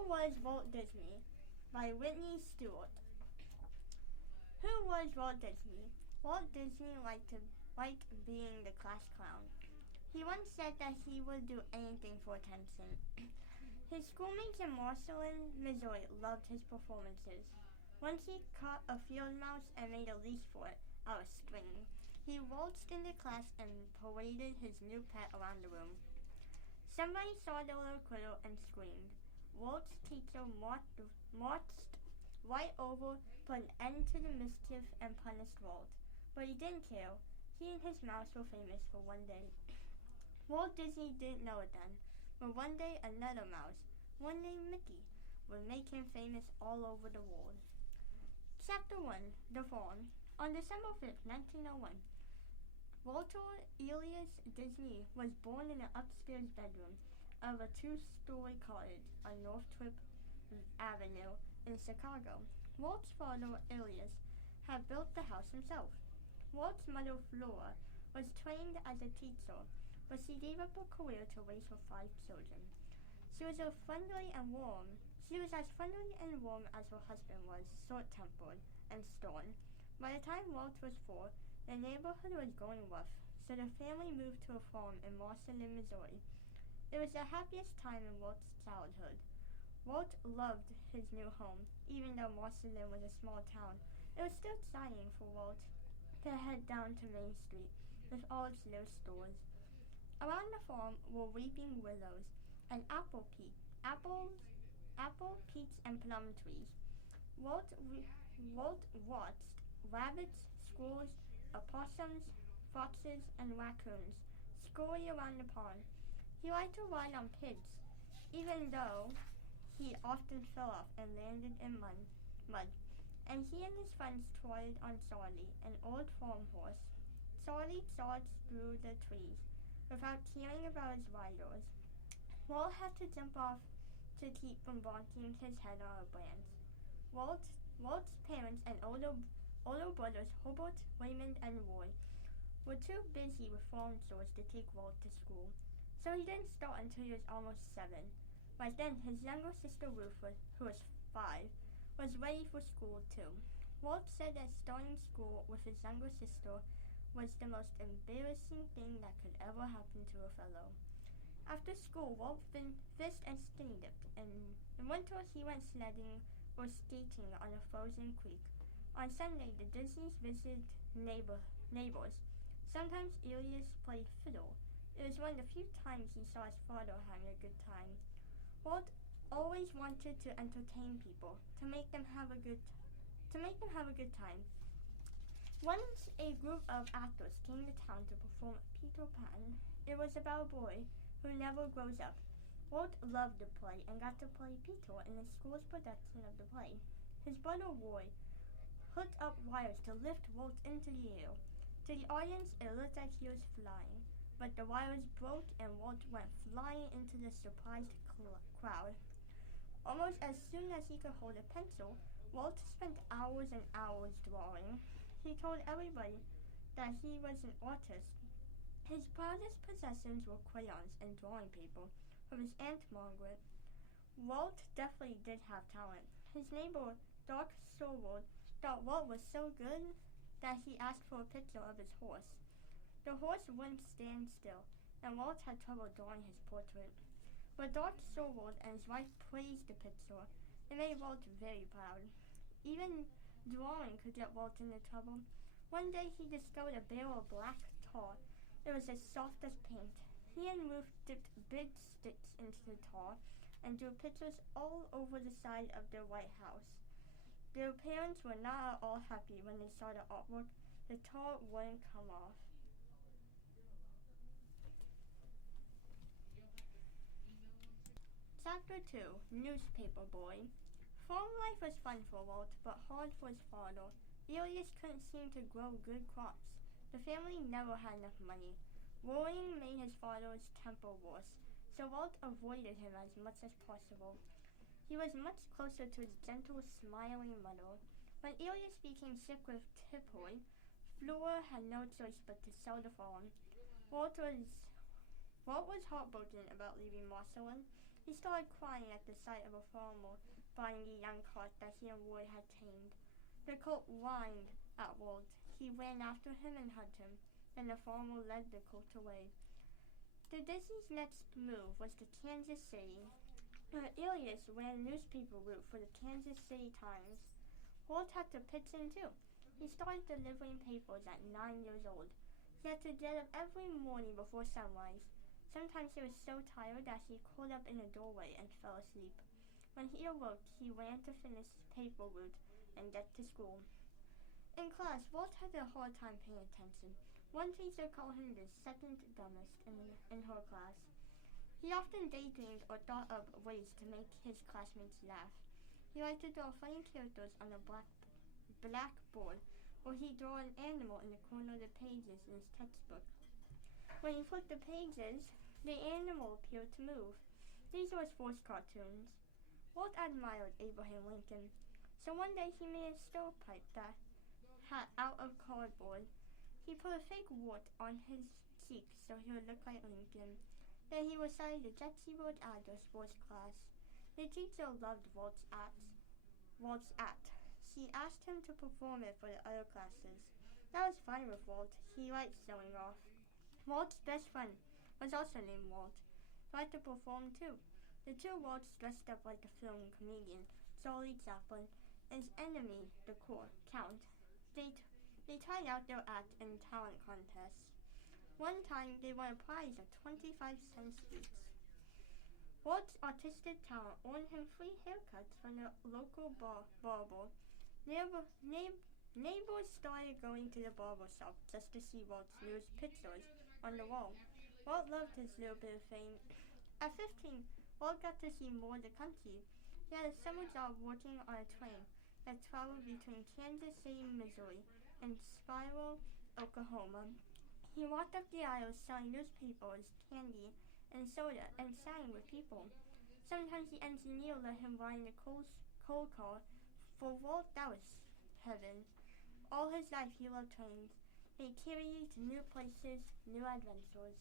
Who Was Walt Disney? By Whitney Stewart. Who was Walt Disney? Walt Disney liked being the class clown. He once said that he would do anything for attention. His schoolmates in Marceline, Missouri loved his performances. Once he caught a field mouse and made a leash for it out of string. He waltzed into class and paraded his new pet around the room. Somebody saw the little critter and screamed. Walt's teacher marched right over, put an end to the mischief, and punished Walt. But he didn't care. He and his mouse were famous for one day. Walt Disney didn't know it then, but one day another mouse, one named Mickey, would make him famous all over the world. Chapter 1. The Farm. On December 5th, 1901, Walter Elias Disney was born in an upstairs bedroom of a two-story cottage on North Trip Avenue in Chicago. Walt's father, Elias, had built the house himself. Walt's mother, Flora, was trained as a teacher, but she gave up her career to raise her 5 children. She was as friendly and warm as her husband was, short-tempered and stern. By the time Walt was 4, the neighborhood was going rough, so the family moved to a farm in Marceline, Missouri. It was the happiest time in Walt's childhood. Walt loved his new home, even though Marceline was a small town. It was still exciting for Walt to head down to Main Street with all its little stores. Around the farm were weeping willows and apple, peach, and plum trees. Walt watched rabbits, squirrels, opossums, foxes, and raccoons scurry around the pond. He liked to ride on pigs, even though he often fell off and landed in mud. And he and his friends trotted on Charlie, an old farm horse. Charlie charged through the trees without caring about his riders. Walt had to jump off to keep from bonking his head on a branch. Walt's parents and older brothers Hobart, Raymond, and Roy were too busy with farm chores to take Walt to school, so he didn't start until he was almost 7. By then, his younger sister Ruth, who was 5, was ready for school too. Walt said that starting school with his younger sister was the most embarrassing thing that could ever happen to a fellow. After school, Walt fished and skinny dipped, and in winter he went sledding or skating on a frozen creek. On Sunday, the Disneys visited neighbors. Sometimes Elias played fiddle. It was one of the few times he saw his father having a good time. Walt always wanted to entertain people, to make them have a good time. Once a group of actors came to town to perform Peter Pan. It was about a boy who never grows up. Walt loved the play and got to play Peter in the school's production of the play. His brother Roy hooked up wires to lift Walt into the air. To the audience, it looked like he was flying, but the wires broke and Walt went flying into the surprised crowd. Almost as soon as he could hold a pencil, Walt spent hours and hours drawing. He told everybody that he was an artist. His proudest possessions were crayons and drawing paper from his Aunt Margaret. Walt definitely did have talent. His neighbor, Doc Sorwood, thought Walt was so good that he asked for a picture of his horse. The horse wouldn't stand still, and Walt had trouble drawing his portrait. But Doc Sorwood and his wife praised the picture. It made Walt very proud. Even drawing could get Walt into trouble. One day he discovered a barrel of black tar. It was as soft as paint. He and Ruth dipped big sticks into the tar and drew pictures all over the side of their White House. Their parents were not at all happy when they saw the artwork. The tar wouldn't come off. Chapter 2. Newspaper Boy. Farm life was fun for Walt, but hard for his father. Elias couldn't seem to grow good crops. The family never had enough money. Worrying made his father's temper worse, so Walt avoided him as much as possible. He was much closer to his gentle, smiling mother. When Elias became sick with typhoid, Flora had no choice but to sell the farm. Walt was heartbroken about leaving Marceline. He started crying at the sight of a farmer buying a young colt that he and Roy had tamed. The colt whined at Walt. He ran after him and hugged him, and the farmer led the colt away. The Disney's next move was to Kansas City. Elias ran a newspaper route for the Kansas City Times. Walt had to pitch in too. He started delivering papers at 9 years old. He had to get up every morning before sunrise. Sometimes he was so tired that he curled up in a doorway and fell asleep. When he awoke, he ran to finish his paper route and get to school. In class, Walt had a hard time paying attention. One teacher called him the second dumbest in her class. He often daydreamed or thought of ways to make his classmates laugh. He liked to draw funny characters on a blackboard, or he'd draw an animal in the corner of the pages in his textbook. When he flipped the pages, the animal appeared to move. These were his first cartoons. Walt admired Abraham Lincoln, so one day he made a stovepipe that had out of cardboard. He put a fake wart on his cheek so he would look like Lincoln. Then he recited the Jet Seaward address for his class. The teacher loved Walt's act. She asked him to perform it for the other classes. That was fine with Walt. He liked showing off. Walt's best friend was also named Walt. He liked to perform too. The two Walts dressed up like the film comedian Charlie Chaplin and his enemy, the Count. They tried out their act in talent contests. One time, they won a prize of 25 cents each. Walt's artistic talent earned him free haircuts from the local barber. Neighbors started going to the barber shop just to see Walt's newest pictures on the wall. Walt loved his little bit of fame. At 15, Walt got to see more of the country. He had a summer job working on a train that traveled between Kansas City, Missouri, and Spiro, Oklahoma. He walked up the aisles selling newspapers, candy, and soda, and sang with people. Sometimes the engineer let him ride in the coal car. For Walt, that was heaven. All his life he loved trains. They carried you to new places, new adventures.